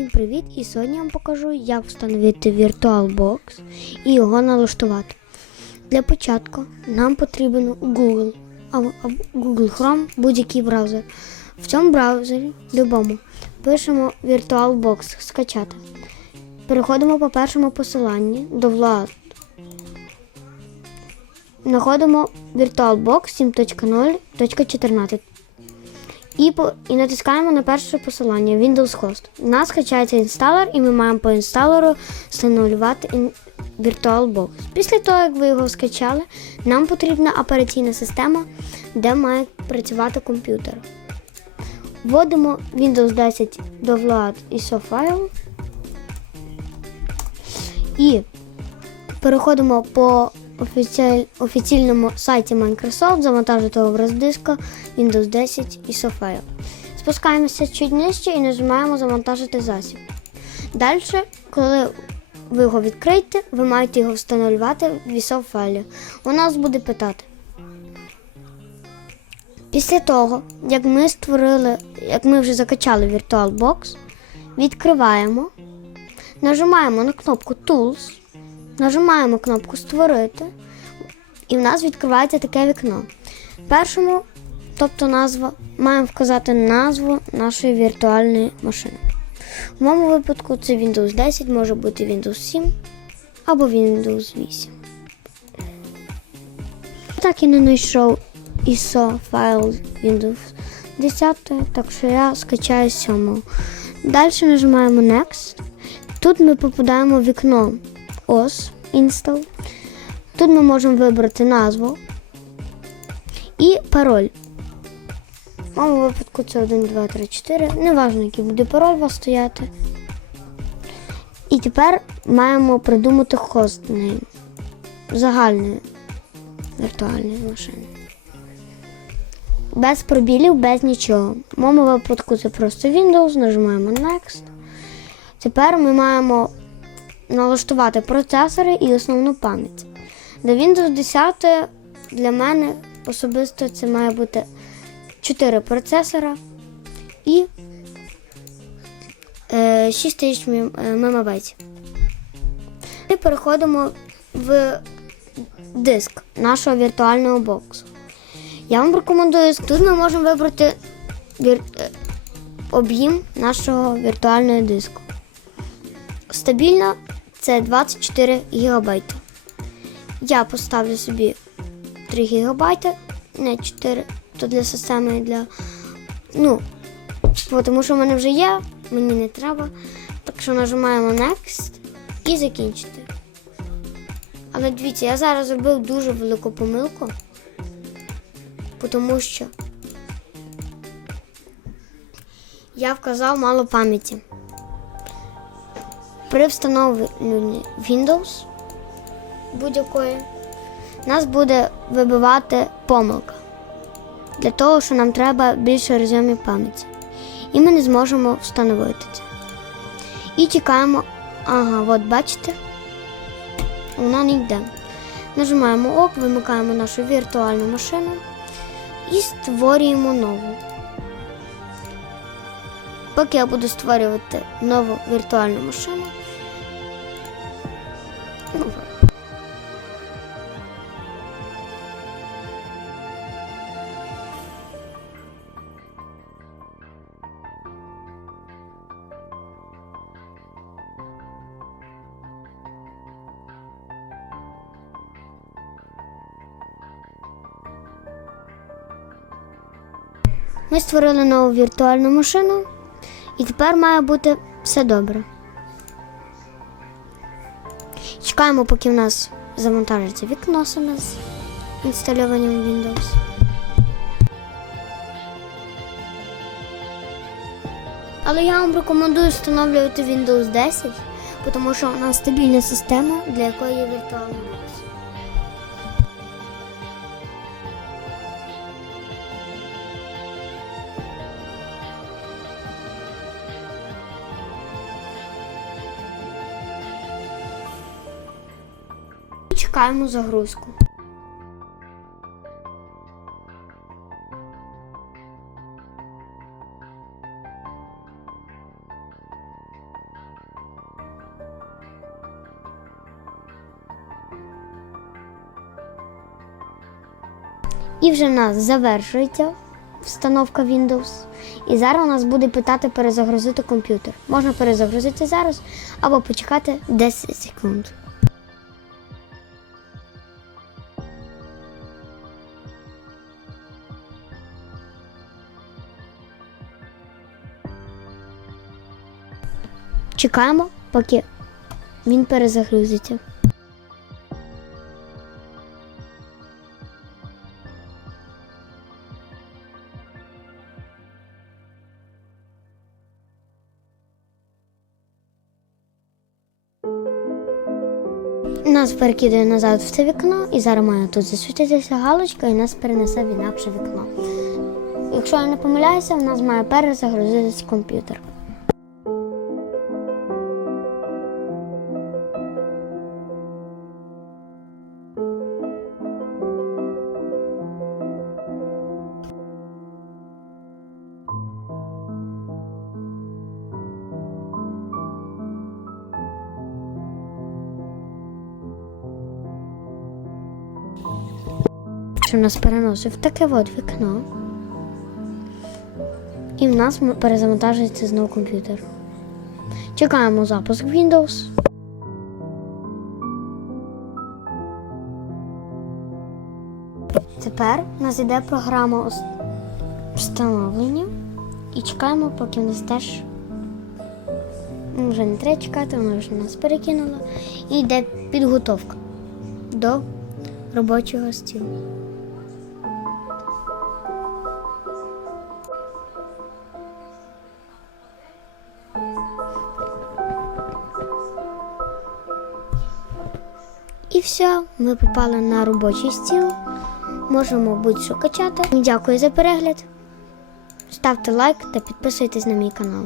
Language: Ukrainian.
Всім привіт! І сьогодні я вам покажу, як встановити VirtualBox і його налаштувати. Для початку нам потрібен Google або Google Chrome, будь-який браузер. В цьому браузері, любому, пишемо VirtualBox скачати. Переходимо по першому посиланні до влад. Знаходимо VirtualBox 7.0.14 і, по, і натискаємо на перше посилання Windows Host. У нас скачається інсталер, і ми маємо по інсталеру встановлювати ін- VirtualBox. Після того, як ви його скачали, нам потрібна операційна система, де має працювати комп'ютер. Вводимо Windows 10 до влад ISO файлу і переходимо по офіціаль- офіційному сайті Microsoft, завантажити образ диска Windows 10 і файл. Спускаємося чуть нижче і нажимаємо завантажити засіб. Далі, коли ви його відкриєте, ви маєте його встановлювати в ISO файлі. У нас буде питати. Після того, як ми створили, як ми вже закачали VirtualBox, відкриваємо, нажимаємо на кнопку Tools, нажимаємо кнопку Створити, і в нас відкривається таке вікно. Першому, тобто назва, маємо вказати назву нашої віртуальної машини. В моєму випадку це Windows 10, може бути Windows 7 або Windows 8. Так і не знайшов ISO файл Windows 10, так що я скачаю 7. Далі нажимаємо Next. Тут ми попадаємо в вікно OS Install. Тут ми можемо вибрати назву і пароль. В моєму випадку це 1, 2, 3, 4. Неважно, який буде пароль у вас стояти. І тепер маємо придумати хостнейм загальної віртуальної машини. Без пробілів, без нічого. В моєму випадку це просто Windows, нажимаємо Next. Тепер ми маємо налаштувати процесори і основну пам'ять. Для Windows 10 для мене особисто це має бути 4 процесора і е, 6000 МБ. І переходимо в диск нашого віртуального боксу. Я вам рекомендую, тут ми можемо вибрати вір... е, об'єм нашого віртуального диску. Стабільно це 24 ГБ. Я поставлю собі 3 ГБ, не 4, то для системи для. Ну, тому що в мене вже є, мені не треба. Так що нажимаємо Next і закінчити. Але дивіться, я зараз зробив дуже велику помилку, тому що я вказав мало пам'яті. При встановленні Windows будь-якої нас буде вибивати помилка для того, що нам треба більше розйомів пам'яті. І ми не зможемо встановити це. І чекаємо. Ага, от бачите, вона не йде. Нажимаємо ОК, вимикаємо нашу віртуальну машину і створюємо нову. Поки я буду створювати нову віртуальну машину. Ми створили нову віртуальну машину, і тепер має бути все добре. Чекаємо, поки в нас завантажиться вікно саме з інстальованням Windows. Але я вам рекомендую встановлювати Windows 10, тому що нас стабільна система, для якої є віртуальний бокс. чекаємо загрузку. І вже в нас завершується встановка Windows. І зараз у нас буде питати перезагрузити комп'ютер. Можна перезагрузити зараз або почекати 10 секунд. Чекаємо, поки він перезагрузиться. Нас перекидає назад в це вікно, і зараз має тут засвітитися галочка і нас перенесе в інакше вікно. Якщо я не помиляюся, у нас має перезагрузитись комп'ютер. Що нас переносить таке от вікно. І в нас перезавантажується знову комп'ютер. Чекаємо запуск Windows. Тепер у нас йде програма встановлення і чекаємо, поки в нас теж вже не треба чекати, воно вже нас перекинуло. І йде підготовка до робочого стілу. І все, ми попали на робочий стіл. Можемо будь-що качати. Дякую за перегляд. Ставте лайк та підписуйтесь на мій канал.